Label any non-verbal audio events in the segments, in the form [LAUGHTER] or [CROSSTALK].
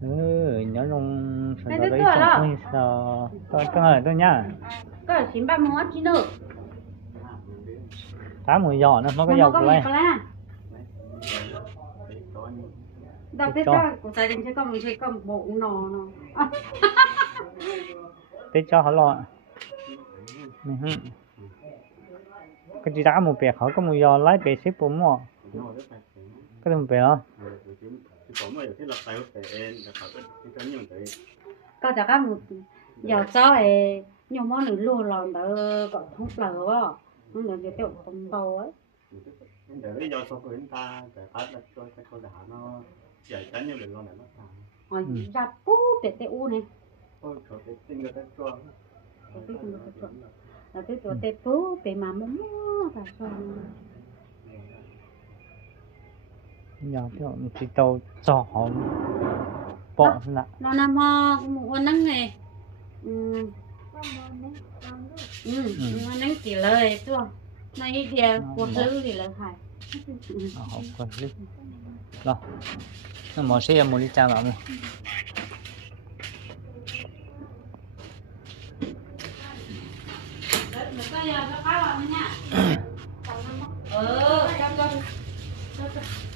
Ừ, nhớ nông sản phẩm đấy không hiểu sao tôi cứ hỏi tôi nhá cái chín ba mươi mốt chín nữa tám mươi giỏ nữa mất cái giỏ của anh Tết cho hả lọ [LAUGHS] Cái gì đã một bè khỏi có một giò lái bè xếp bốn mọ Cái gì một bè hả? có cho các một giờ cho thì nhiều món nữa luôn là đỡ có không sợ quá không được cái tiểu không đau ấy để lý do số của ta để phát là cho cái cô giả nó giải tán như được lo lại mất hàng rồi ra bố để tê u này thôi cho cái tin người ta cho là cái tổ tê bố để mà muốn cái cho nhỏ thiệu thì tàu giỏ bộ lạ nó nằm ho một con nắng này ừ. nắng kỳ lời chưa này thì cuốn lưng thì là phải học quần lưng rồi nó mở xe một đi chào bạn này Thank you.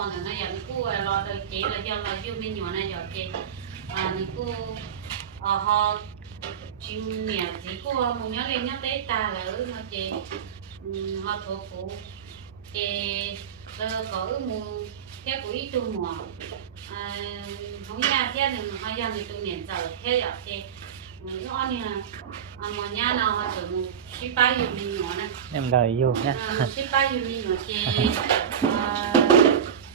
con nó giờ mình cua lo đời chế [LAUGHS] là do lo chưa mình nhỏ này giờ chế à mình cua ho chim mẹ chỉ cua một nhóm lên nhóm tế ta là ở nó chế ho thổ cũ chế lo có ở mùa theo của ít tu à không nhà theo thì mình hay dành thì tu niệm giờ theo giờ chế em đợi vô nhé.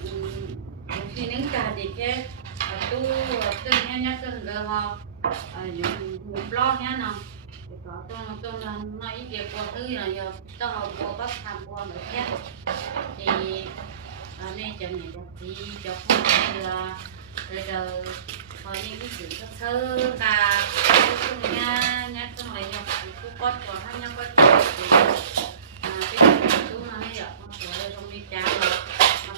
ก็ต้องต้องนั้นไม่เดียวกว่าซื้ออย่างเดียวต้องเอาตัวก็ทำตัวเหมือนแค่ที่อันนี้จะมีแบบที่จะพูดให้เราเราจะพอที่คิดถึงเธอตาทุกอย่างเนี่ยต้องอะไรอย่างคู่ก้อนตัวท่านยังก็จะมาที่ตรงนั้นให้เราพอตัวเราต้องมีใจ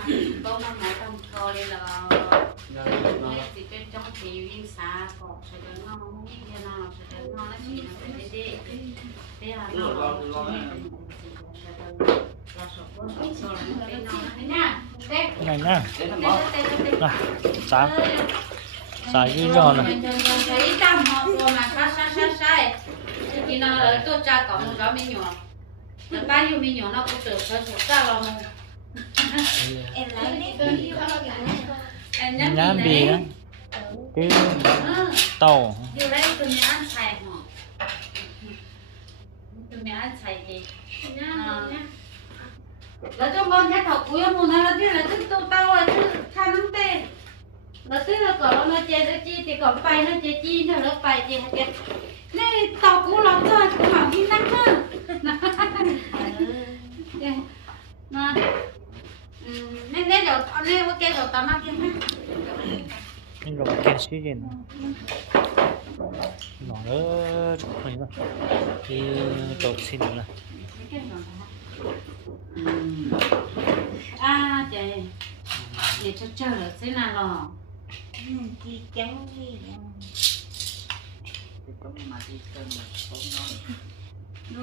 [LAUGHS] [LAUGHS] này nha nè sáng sáng đi rồi nè nó tôi cha có một cháu mi nhỏ nó ta yêu mi nhỏ nó cũng được nó chúng ta lo 娘别啊！给桃。你不要插，你不要插的。啊 [NOISE]！老张，我吃桃姑要木拿，老弟，老弟，桃桃啊，是插不得。老弟，我搞，我摘老弟，弟弟搞，掰，老弟，弟，那老掰，老弟。那桃姑老张，好吃的很啊！哈哈哈哈哈！哎，那。nên nên được nên ok được tám năm kia [LAUGHS] nhé nên được ok chứ gì nữa nó rất khỏe mà cái [LAUGHS] tổ xin nữa à chị để cho chờ xin nào lo đi kéo đi đưa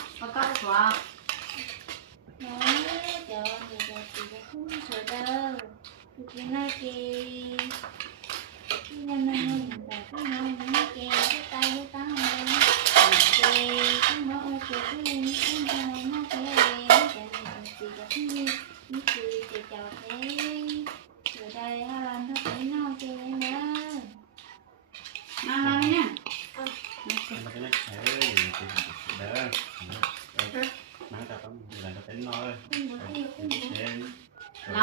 좋아. 여기는 여기는 여기는 여기는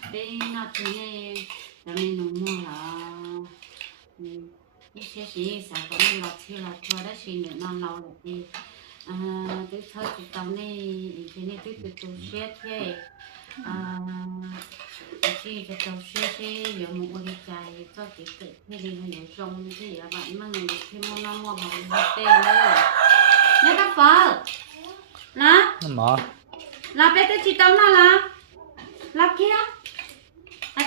那天呢，咱们农忙了，一些事情啥都忘掉了，做的事情忙老了的，啊，都操心到那，今天都都做些些，啊，一些都做些些，有木有的家，做的这些的那些重的，啊，把那个的全部弄好了，对了，那个房，啊，什么？那别的去到那了，那去了。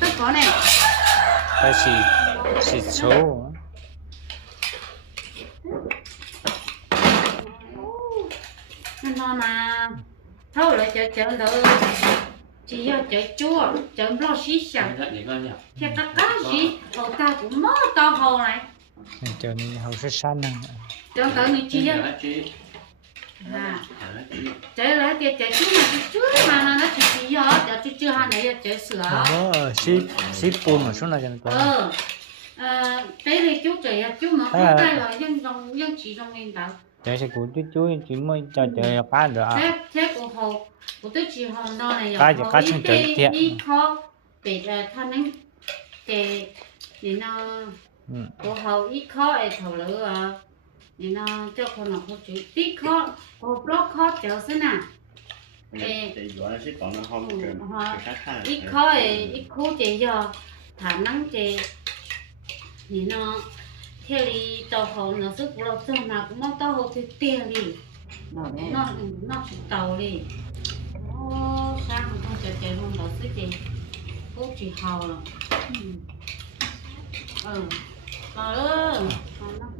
tôi có này Tại chị Chị chỗ Nó mà Thôi là chờ chờ đợi Chị yêu chờ chua Chờ em lo xí xả Thì ta có gì Hồ ta cũng mơ to hồ này Chờ mình hồ sẽ sẵn Chờ cỡ người chị yêu 这来这这猪嘛，这猪嘛，那那是皮哦，要猪猪下来要这水啊。哦，是是半嘛，说那样子。嗯，呃，这里猪这呀猪嘛，好大了，用用几种面条。这是古猪猪，专门在这发热啊。这这古好，古都几好，那里呀。它就它成这样。一烤，白的，它能给，然后，嗯，古好一烤，哎，头了啊。你呢？这可能不就低考，我不落考就是呢。哎，一考的，一考这要他能这，你呢？这里到好，那是不落做那不么到好就点哩，那那是到哩。哦，三五公就结婚，老师这不就好了。嗯，好了，好了。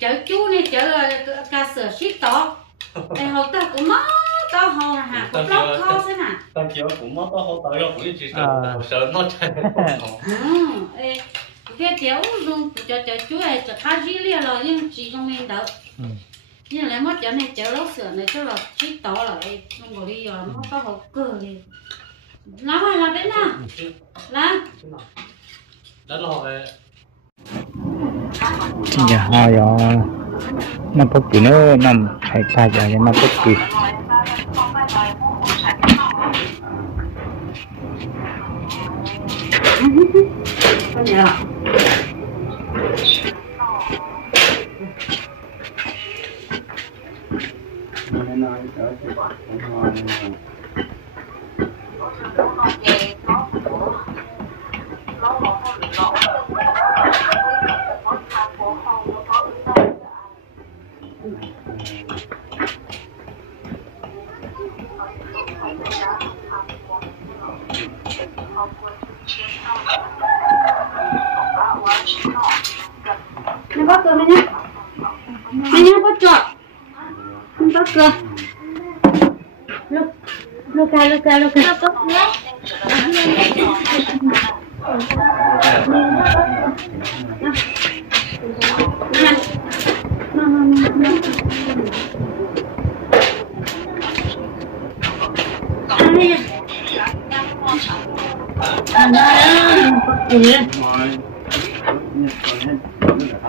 chở chú này chở ca sửa shit to em hầu ta cũng mất to hồ hà cũng lóc kho thế mà ta chở cũng mất to hồ ta yêu cũng chỉ sợ sợ nó chạy ừ cái tiểu dùng cho chở chú này chở ca gì liền rồi nhưng chỉ trong miền đất nhưng lại mất chở này chở lóc sửa này chứ là shit to là em không có đi rồi mất to hồ cờ đi nào hay là bên nào là đã lo rồi nhà hai giờ năm phút kỳ nữa năm hai ba giờ cho năm phút kỳ Yeah. bóc cơ Luka, Luka, Luka Nó bóc nữa Hãy subscribe cho kênh Ghiền Mì Gõ Để không bỏ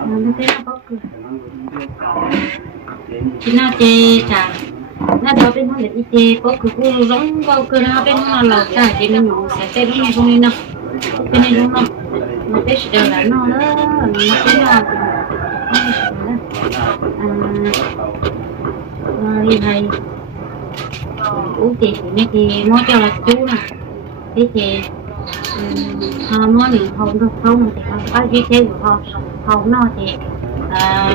lỡ những video hấp dẫn chúng ta chế nó đó bên nó là y tế có cứ cứ giống có cứ nó bên nó là cả cái [LAUGHS] mình sẽ tên nó không nên đâu cái này đúng không nó biết sẽ đâu là nó nó nó cái nào à đi thầy ú kì thì cái gì mới cho là chú nè cái gì à mới thì không được không thì không có gì thế được không không nó thì à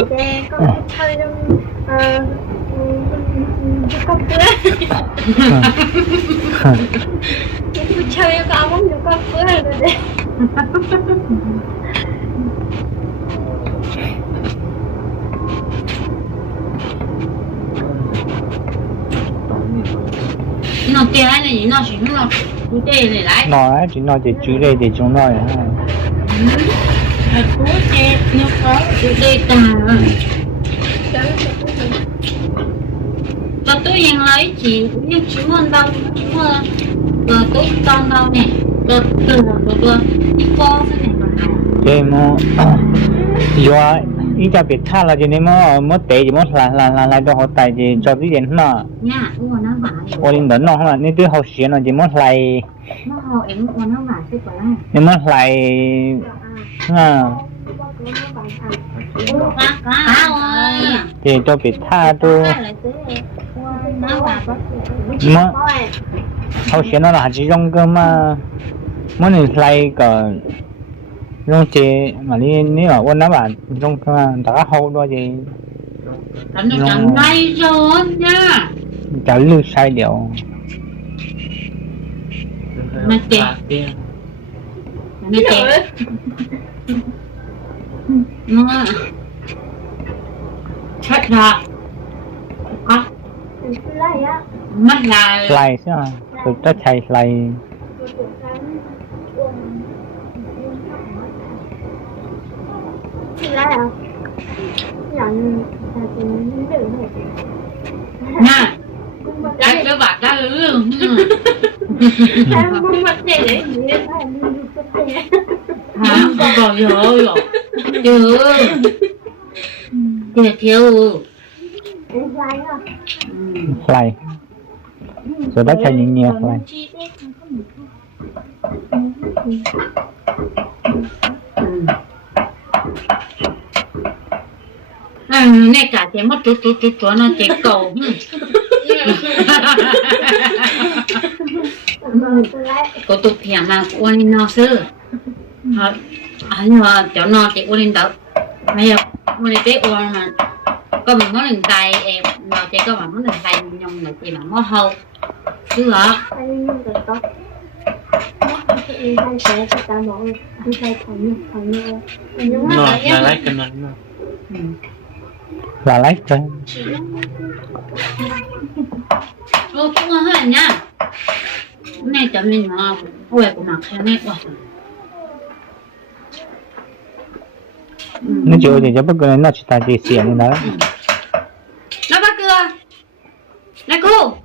được nghe chơi được cốc cưới chơi có muốn được cốc cưới rồi nó tiền này nó chỉ nó chỉ để lại nó chỉ nó chỉ chú để để chúng nó này thôi ừ. chú chết nó có và tôi nhận lấy chị cũng như chú ăn đâu chú mơ và tôi con đâu nè và từ từ bữa bữa đi qua sẽ thành bạn nào đây mà rồi ý cho tha là gì nếu mà mất tệ gì mất là là là là cho họ tài gì cho gì đến mà nha tôi còn đang bảo ô linh đến nọ nên tôi học sửa nó gì mất lại nó họ em còn đang bảo tôi còn đang nếu mất lại à thì cho vịt tha thôi mà thôi khi nó là chỉ dùng cơ mà muốn đi lại cả dùng chế mà đi đi ở quân đó bạn dùng cơ mà đã hầu đó gì dùng ngay rồi nha trả lưu sai điều mất tiền mất tiền Check that. Mắt lại á. Mắt chứ hả? Tụi ta chạy lại. Nè. Đấy cái bạc đã ư. Em không mất gì đấy. Hả? Không còn gì hả? được nhiều thiếu lại rồi bác chạy những nhiều lại ừ này cả thế mất chút chút chút chút nó chỉ cầu cô tụt thiệt mà cô nó sơ 好。ai à, nhưng mà chỗ nào thì ô lên bây giờ ô lên cái ô mà có mình muốn lên tay em nào chỉ có mà tay, mình muốn lên tay nhưng mà chỉ mà muốn hâu chứ hả là à. à. à. à, lấy like ừ. like cái [LAUGHS] này là lấy cái này chỗ mình nó quẹt của mặt khéo nét quá 那就你家八哥那去当爹爹呢？老八哥，来哥，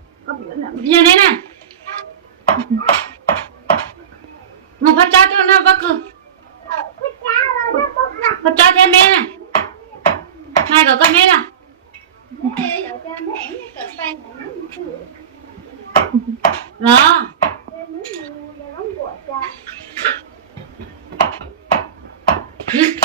你来呢？我发家去了，八哥。发家了，那不发。发家没了，那个没了。啊。嗯。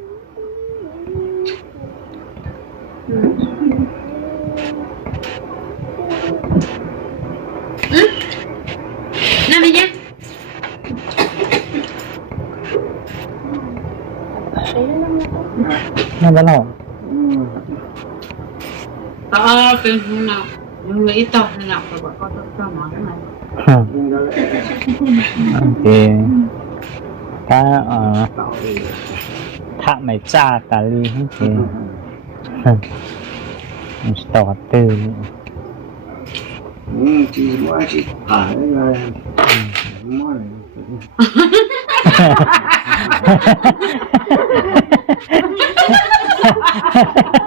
ัตลอดต่อเป็นหนักมือต่อหนักแต่วาก็ต้องหมอใช่ไหมครับโอเคถ้าเออถ้าไม่จ้าตาลีโอเคต่อตื่นอืมจีบว่าจีบ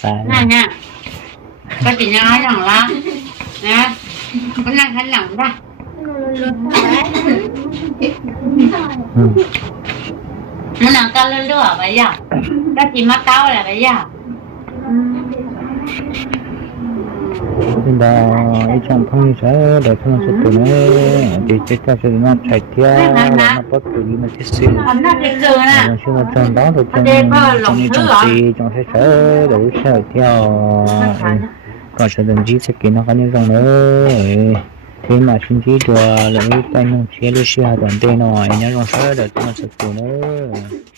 สายนั่นไงก็ติดยงหลังละนะก็นั่งขันหลังได้มันหนังการเลือดไปยากกะทีมะเก้าแหละไปยาก现到一张康的三都一人接菜听老多吃跳到车等这个装人提马心多带吃六转电东话都么一人 [COUGHS]